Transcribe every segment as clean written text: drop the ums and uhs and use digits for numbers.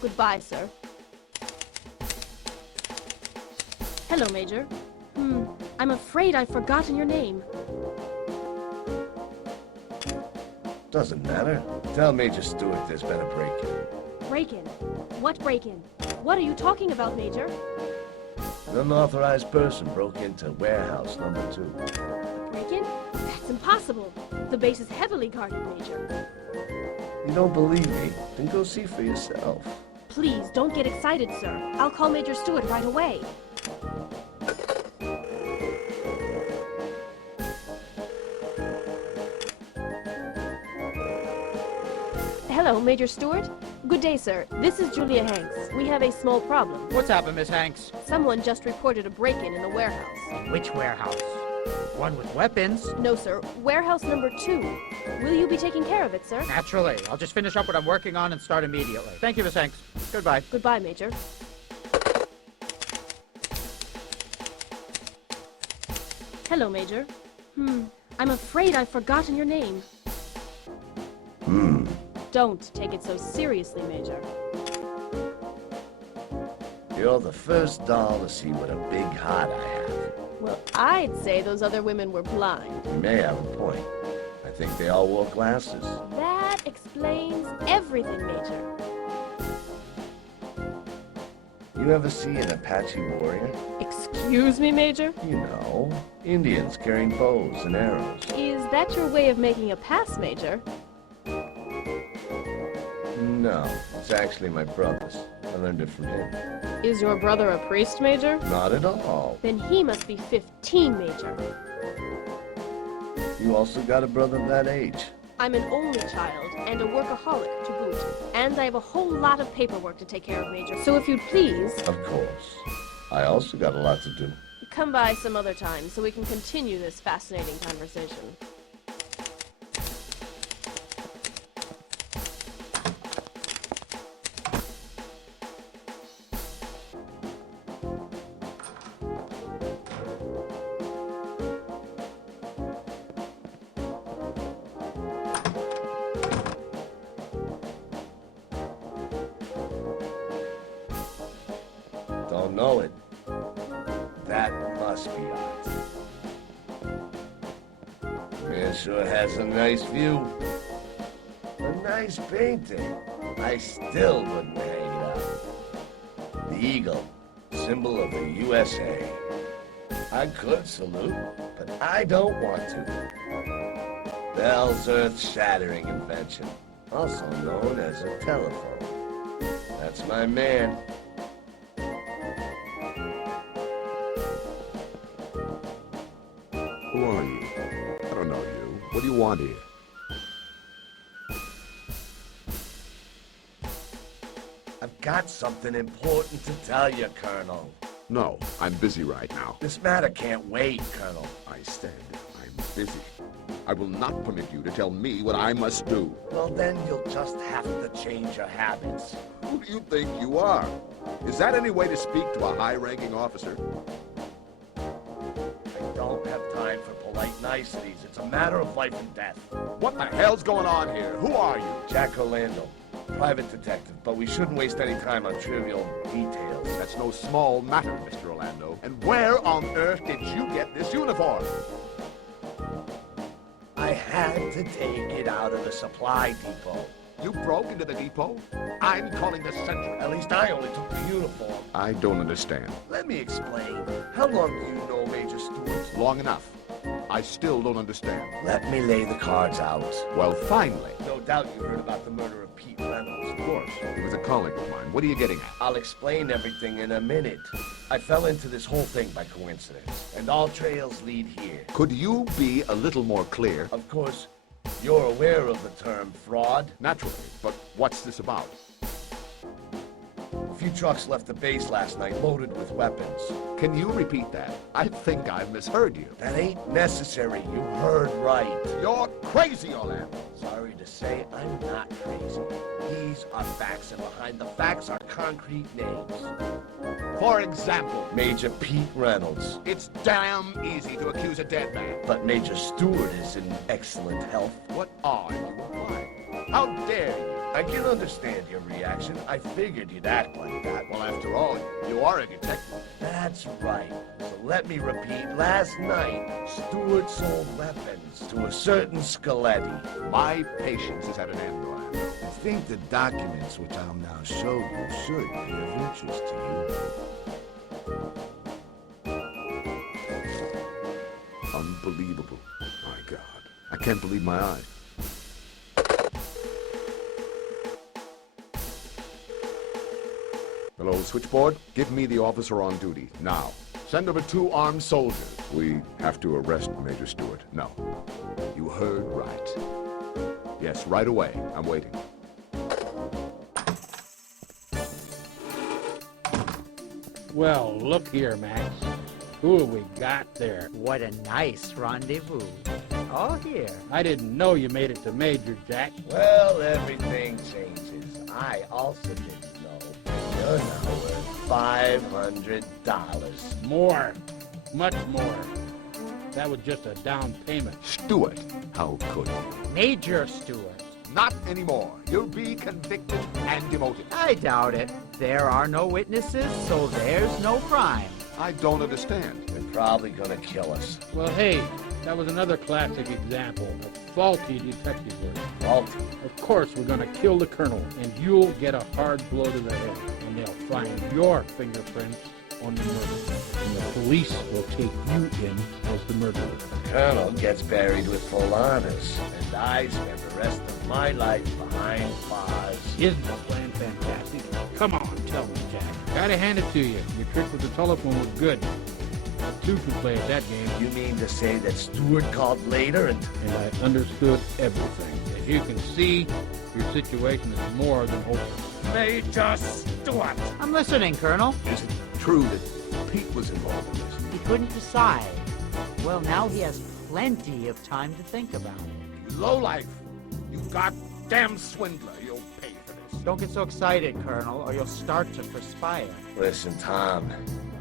Goodbye, sir. Hello, Major. I'm afraid I've forgotten your name. Doesn't matter. Tell Major Stewart there's been a break-in. Break-in? What break-in? What are you talking about, Major? An unauthorized person broke into warehouse number 2. Break-in? That's impossible. The base is heavily guarded, Major. You don't believe me? Then go see for yourself. Please, don't get excited, sir. I'll call Major Stewart right away. Hello, Major Stewart. Good day, sir. This is Julia Hanks. We have a small problem. What's happened, Miss Hanks? Someone just reported a break-in in the warehouse. Which warehouse? One with weapons? No, sir. Warehouse number 2. Will you be taking care of it, sir? Naturally. I'll just finish up what I'm working on and start immediately. Thank you, Miss Hanks. Goodbye. Goodbye, Major. Hello, Major. I'm afraid I've forgotten your name. Don't take it so seriously, Major. You're the first doll to see what a big heart I have. Well, I'd say those other women were blind. You may have a point. I think they all wore glasses. That explains everything, Major. You ever see an Apache warrior? Excuse me, Major? You know, Indians carrying bows and arrows. Is that your way of making a pass, Major? No, it's actually my brother's. I learned it from him. Is your brother a priest, Major? Not at all. Then he must be 15, Major. You also got a brother that age. I'm an only child and a workaholic to boot. And I have a whole lot of paperwork to take care of, Major. So if you'd please... Of course. I also got a lot to do. Come by some other time so we can continue this fascinating conversation. Don't know it. That must be art. Man sure has a nice view. A nice painting. I still wouldn't hang it up. The eagle, symbol of the USA. I could salute, but I don't want to. Bell's earth-shattering invention, also known as a telephone. That's my man. Who are you? I don't know you. What do you want here? I've got something important to tell you, Colonel. No, I'm busy right now. This matter can't wait, Colonel. I said I'm busy. I will not permit you to tell me what I must do. Well, then you'll just have to change your habits. Who do you think you are? Is that any way to speak to a high-ranking officer? I don't have time for polite niceties. It's a matter of life and death. What the hell's going on here? Who are you? Jack Orlando, private detective, but we shouldn't waste any time on trivial details. That's no small matter, Mr. Orlando. And where on earth did you get this uniform? I had to take it out of the supply depot. You broke into the depot? I'm calling this Central. At least I only took the uniform. I don't understand. Let me explain. How long do you know Major Stewart? Long enough. I still don't understand. Let me lay the cards out. Well, finally. No doubt you heard about the murder of Pete Reynolds. Of course. He was a colleague of mine. What are you getting at? I'll explain everything in a minute. I fell into this whole thing by coincidence, and all trails lead here. Could you be a little more clear? Of course, you're aware of the term fraud. Naturally, but what's this about? A few trucks left the base last night loaded with weapons. Can you repeat that? I think I misheard you. That ain't necessary. You heard right. You're crazy, Orlando. Sorry to say, I'm not crazy. These are facts, and behind the facts are concrete names. For example, Major Pete Reynolds. it's damn easy to accuse a dead man. But Major Stewart is in excellent health. What are you implying? How dare you I can understand your reaction. I figured you'd act like that. Well, after all, you are a detective. That's right. So let me repeat. Last night, Stewart sold weapons to a certain Scaletti. My patience is at an end, Orlando. I think the documents which I'll now show you should be of interest to you. Unbelievable. My God. I can't believe my eyes. Hello, switchboard. Give me the officer on duty, now. Send over 2 armed soldiers. We have to arrest Major Stewart. No. You heard right. Yes, right away. I'm waiting. Well, look here, Max. Who have we got there? What a nice rendezvous. All here. I didn't know you made it to Major, Jack. Well, everything changes. I also didn't know. You're now worth $500. More. Much more. That was just a down payment. Stewart, how could you? Major Stewart. Not anymore. You'll be convicted and demoted. I doubt it. There are no witnesses, so there's no crime. I don't understand. They're probably gonna kill us. Well, hey, that was another classic example of faulty detective work. Faulty. Of course, we're gonna kill the colonel, and you'll get a hard blow to the head, and they'll find your fingerprints on the murder. And the police will take you in as the murderer. The colonel gets buried with full honors, and I spend the rest of my life behind bars. Isn't the plan fantastic? Come on, tell me, Jack. Gotta hand it to you. Your trick with the telephone was good. Two can play at that game, You mean to say that Stewart called later and... and I understood everything. As you can see, your situation is more than hopeless. Major Stewart! I'm listening, Colonel. Is it true that Pete was involved in this? He couldn't decide. Well, now he has plenty of time to think about it. You lowlife. You goddamn swindler. You'll pay for this. Don't get so excited, Colonel, or you'll start to perspire. Listen, Tom,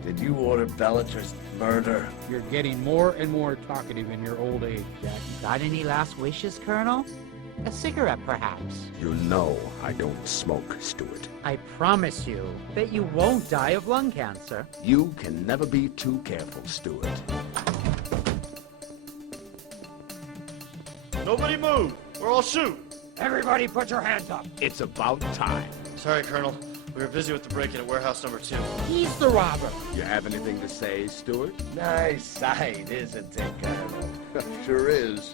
did you order Bellatr's murder? You're getting more and more talkative in your old age, Jack. Got any last wishes, Colonel? A cigarette, perhaps? You know I don't smoke, Stewart. I promise you that you won't die of lung cancer. You can never be too careful, Stewart. Nobody move, or I'll shoot. Everybody put your hands up. It's about time. Sorry, Colonel. We were busy with the break-in at warehouse number 2. He's the robber. You have anything to say, Stewart? Nice sight, isn't it, Colonel? Sure is.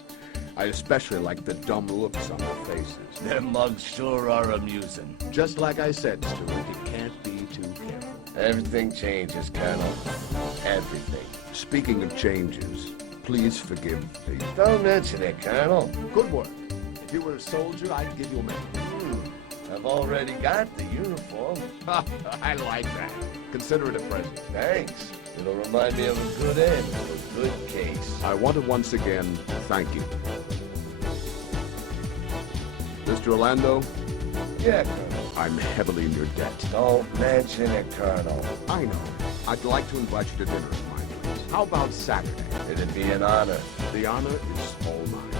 I especially like the dumb looks on their faces. Their mugs sure are amusing. Just like I said, Stewart, you can't be too careful. Everything changes, Colonel. Everything. Speaking of changes, please forgive me. Don't mention it, Colonel. Good work. If you were a soldier, I'd give you a medal. I've already got the uniform. I like that. Consider it a present. Thanks. It'll remind me of a good end to a good case. I want to once again thank you. Mr. Orlando, Yeah, Colonel. I'm heavily in your debt. Don't mention it, Colonel. I know. I'd like to invite you to dinner at my place. How about Saturday? It'd be an honor. The honor is all mine.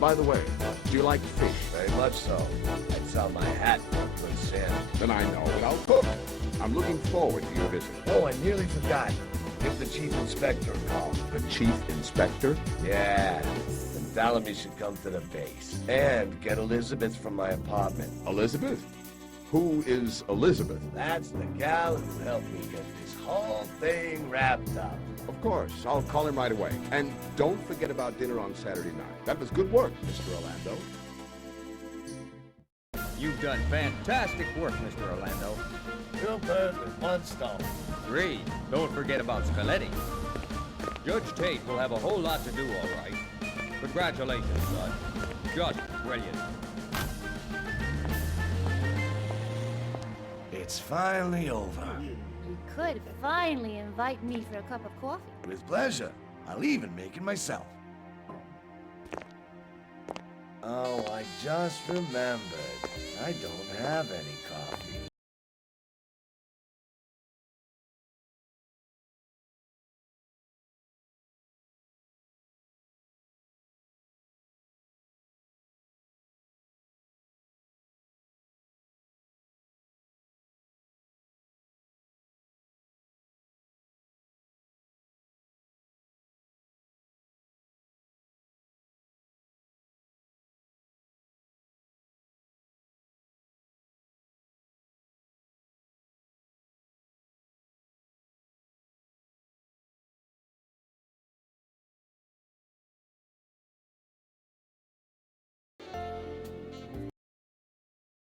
By the way, do you like fish? Very much so. I'd sell my hat for a good salmon. Then I know that I'll cook. I'm looking forward to your visit. Oh, I nearly forgot. Give the chief inspector a call. The chief inspector? Yeah. And tell him he should come to the base. And get Elizabeth from my apartment. Elizabeth? Who is Elizabeth? That's the gal who helped me get this whole thing wrapped up. Of course, I'll call him right away. And don't forget about dinner on Saturday night. That was good work, Mr. Orlando. You've done fantastic work, Mr. Orlando. 2 birds with 1 stone. 3. Don't forget about Scaletti. Judge Tate will have a whole lot to do, all right. Congratulations, son. Just brilliant. It's finally over. You could finally invite me for a cup of coffee. With pleasure. I'll even make it myself. Oh, I just remembered. I don't have any